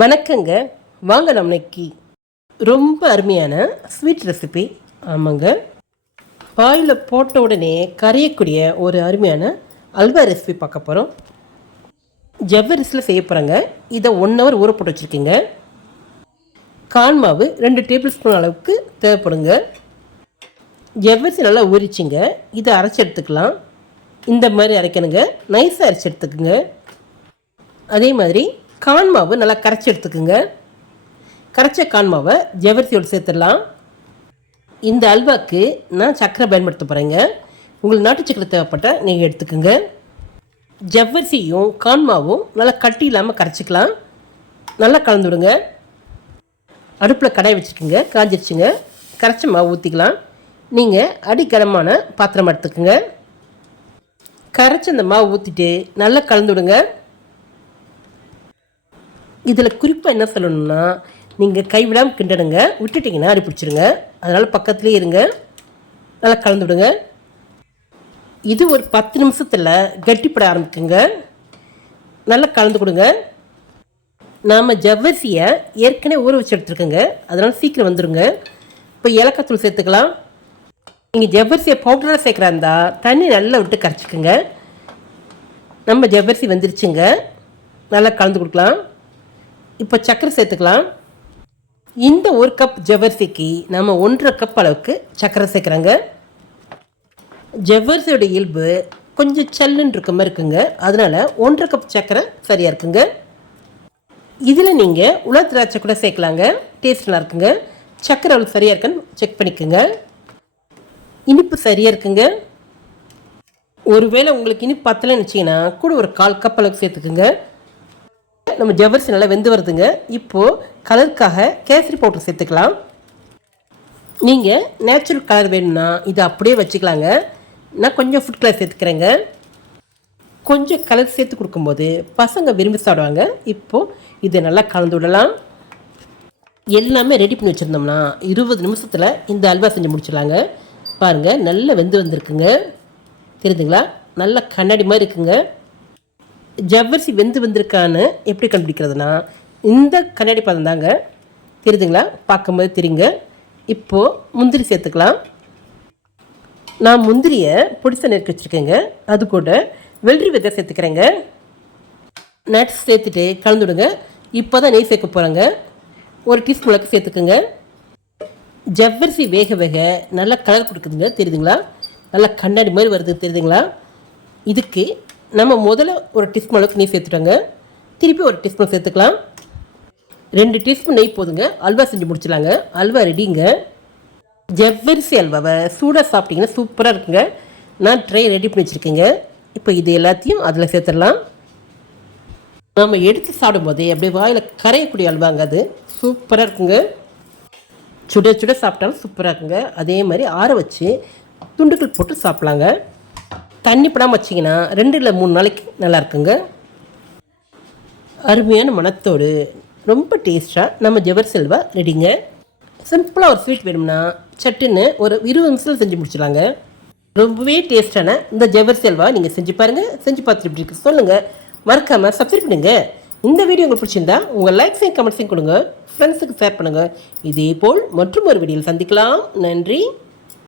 வணக்கங்க. வாங்க நம்ம ரொம்ப அருமையான ஸ்வீட் ரெசிபி ஆமாங்க. பாயில் போட்ட உடனே கரையக்கூடிய ஒரு அருமையான அல்வா ரெசிபி பார்க்க போகிறோம் ஜவ்வரிசியில் செய்ய போகிறாங்க இதை ஒன் ஹவர் ஊற போட்டு வச்சுருக்கீங்க. கான் மாவு ரெண்டு டேபிள் ஸ்பூன் அளவுக்கு தேவைப்படுங்க. ஜவ்வரிசி நல்லா ஊறிச்சிங்க. இதை அரைச்சி எடுத்துக்கலாம். இந்த மாதிரி அரைக்கணுங்க. நைஸாக அரைச்சி எடுத்துக்குங்க. அதே மாதிரி கான் மாவு நல்லா கரைச்சி எடுத்துக்குங்க. கரைச்ச கான் மாவை ஜவ்வரிசியோடு சேர்த்துடலாம். இந்த அல்வாக்கு நான் சர்க்கரை பயன்படுத்த போகிறேங்க உங்களுக்கு நாட்டு சக்கரை தேவைப்பட்டால் நீங்கள் எடுத்துக்கோங்க. ஜவ்வரிசியும் கான் மாவும் நல்லா கட்டி இல்லாமல் கரைச்சிக்கலாம். நல்லா கலந்து விடுங்க. அடுப்பில் கடாய் வச்சுக்கோங்க. காஞ்சிருச்சுங்க. கரைச்ச மாவு ஊற்றிக்கலாம் நீங்கள் அடிக்கரமான பாத்திரம் எடுத்துக்கோங்க. கரைச்சி அந்த மாவு ஊற்றிட்டு நல்லா கலந்து விடுங்க. இதில் குறிப்பாக என்ன சொல்லணும்னா நீங்கள் கைவிடாமல் கிண்டடுங்க விட்டுட்டிங்கன்னா அடி பிடிச்சிருங்க. அதனால் பக்கத்துலேயே இருங்க. நல்லா கலந்து விடுங்க. இது ஒரு பத்து நிமிஷத்தில் கட்டிப்பட ஆரம்பிக்குங்க. நல்லா கலந்து கொடுங்க. நாம் ஜவ்வரிசியை ஏற்கனவே ஊற வச்சு எடுத்துருக்கோங்க. அதனால் சீக்கிரம் வந்துடுங்க இப்போ ஏலக்காய் சேர்த்துக்கலாம். நீங்கள் ஜவ்வரிசியை பவுடராக சேர்க்குறா இருந்தால் தண்ணி நல்லா விட்டு கரைச்சிக்கோங்க. நம்ம ஜவ்வரிசி வந்துருச்சுங்க. நல்லா கலந்து கொடுக்கலாம். இப்போ சர்க்கரை சேர்த்துக்கலாம். இந்த ஒரு கப் ஜவ்வரிசிக்கு நம்ம ஒன்றரை கப் அளவுக்கு சர்க்கரை சேர்க்குறாங்க. ஜவ்வரிசியோட இயல்பு கொஞ்சம் சல்லுன்னு இருக்க மாதிரி இருக்குங்க. அதனால் ஒன்றரை கப் சர்க்கரை சரியாக இருக்குங்க. இதில் நீங்கள் உலர் திராட்சை கூட சேர்க்கலாங்க. டேஸ்ட் நல்லா இருக்குங்க. சர்க்கரை அவ்வளோ சரியாக இருக்குன்னு செக் பண்ணிக்கோங்க. இனிப்பு சரியாக இருக்குங்க. ஒருவேளை உங்களுக்கு இனிப்பு பத்தலைன்னு வச்சிங்கன்னா கூட ஒரு கால் கப் அளவுக்கு சேர்த்துக்குங்க. நம்ம ஜவ்வரிசி நல்லா வெந்து வருதுங்க. இப்போது கலருக்காக கேசரி பவுடர் சேர்த்துக்கலாம். நீங்கள் நேச்சுரல் கலர் வேணும்னா இதை அப்படியே வச்சுக்கலாங்க. நான் கொஞ்சம் ஃபுட் கலர் சேர்த்துக்கிறேங்க. கொஞ்சம் கலர் சேர்த்து கொடுக்கும்போது பசங்க விரும்பி சாப்பிடுவாங்க. இப்போது இதை நல்லா கலந்து விடலாம். எல்லாமே ரெடி பண்ணி வச்சுருந்தோம்னா இருபது நிமிஷத்தில் இந்த அல்வா செஞ்சு முடிச்சிடலாங்க. பாருங்கள் நல்லா வெந்து வந்திருக்குங்க. தெரியுதுங்களா? நல்ல கண்ணாடி மாதிரி இருக்குங்க. ஜவ்வரிசி வெந்து வந்திருக்கான்னு எப்படி கண்டுபிடிக்கிறதுனா இந்த கண்ணாடி பதம் தாங்க. தெரியுதுங்களா? பார்க்கும்போது தெரியுங்க. இப்போது முந்திரி சேர்த்துக்கலாம். நான் முந்திரியை பொடிசை நெருக்கி வச்சுருக்கேங்க. அது கூட வெள்ளரி விதை சேர்த்துக்கிறேங்க. நட்ஸ் சேர்த்துட்டு கலந்துடுங்க இப்போ தான் நெய் சேர்க்க போகிறேங்க ஒரு டீஸ்பூன் அளவுக்கு சேர்த்துக்குங்க. ஜவ்வரிசி வேக வேக நல்லா கலர் கொடுக்குதுங்க. தெரியுதுங்களா? நல்லா கண்ணாடி மாதிரி வருது. தெரியுதுங்களா? இதுக்கு நம்ம முதல்ல ஒரு டீஸ்பூன் அளவுக்கு நெய் சேர்த்துட்டோங்க. திருப்பி ஒரு டீஸ்பூன் சேர்த்துக்கலாம். ரெண்டு டீஸ்பூன் நெய் போதுங்க. அல்வா செஞ்சு முடிச்சிடலாங்க. அல்வா ரெடிங்க. ஜவ்வரிசி அல்வாவை சூடாக சாப்பிட்டீங்கன்னா சூப்பராக இருக்குங்க. நான் ட்ரை ரெடி பண்ணி வச்சுருக்கேங்க. இப்போ இது எல்லாத்தையும் அதில் சேர்த்துடலாம். நம்ம எடுத்து சாப்பிடும்போதே அப்படியே வாயில் கரையக்கூடிய அல்வாங்க அது. சூப்பராக இருக்குங்க. சுட சுட சாப்பிட்டாலும் சூப்பராக இருக்குங்க. அதே மாதிரி ஆற வச்சு துண்டுகள் போட்டு சாப்பிட்லாங்க. தண்ணி படாமல் வச்சிங்கன்னா ரெண்டு இல்லை மூணு நாளைக்கு நல்லா இருக்குங்க. அருமையான மணத்தோடு ரொம்ப டேஸ்ட்டாக நம்ம ஜவர் செல்வா ரெடிங்க. சிம்பிளாக ஒரு ஸ்வீட் வேணும்னா சட்டுன்னு ஒரு இருபது நிமிஷத்தில் செஞ்சு முடிச்சிடலாங்க. ரொம்பவே டேஸ்டான இந்த ஜவர் செல்வா நீங்கள் செஞ்சு பாருங்கள் செஞ்சு பார்த்துட்டு இப்படி இருக்கு சொல்லுங்கள் மறக்காமல் சப்ஸ்கிரைப் பண்ணுங்க. இந்த வீடியோ உங்களுக்கு பிடிச்சிருந்தா உங்கள் லைக்ஸையும் கமெண்ட்ஸையும் கொடுங்க. ஃப்ரெண்ட்ஸுக்கு ஷேர் பண்ணுங்கள் இதே போல் மற்றும் ஒரு வீடியோவில் சந்திக்கலாம். நன்றி.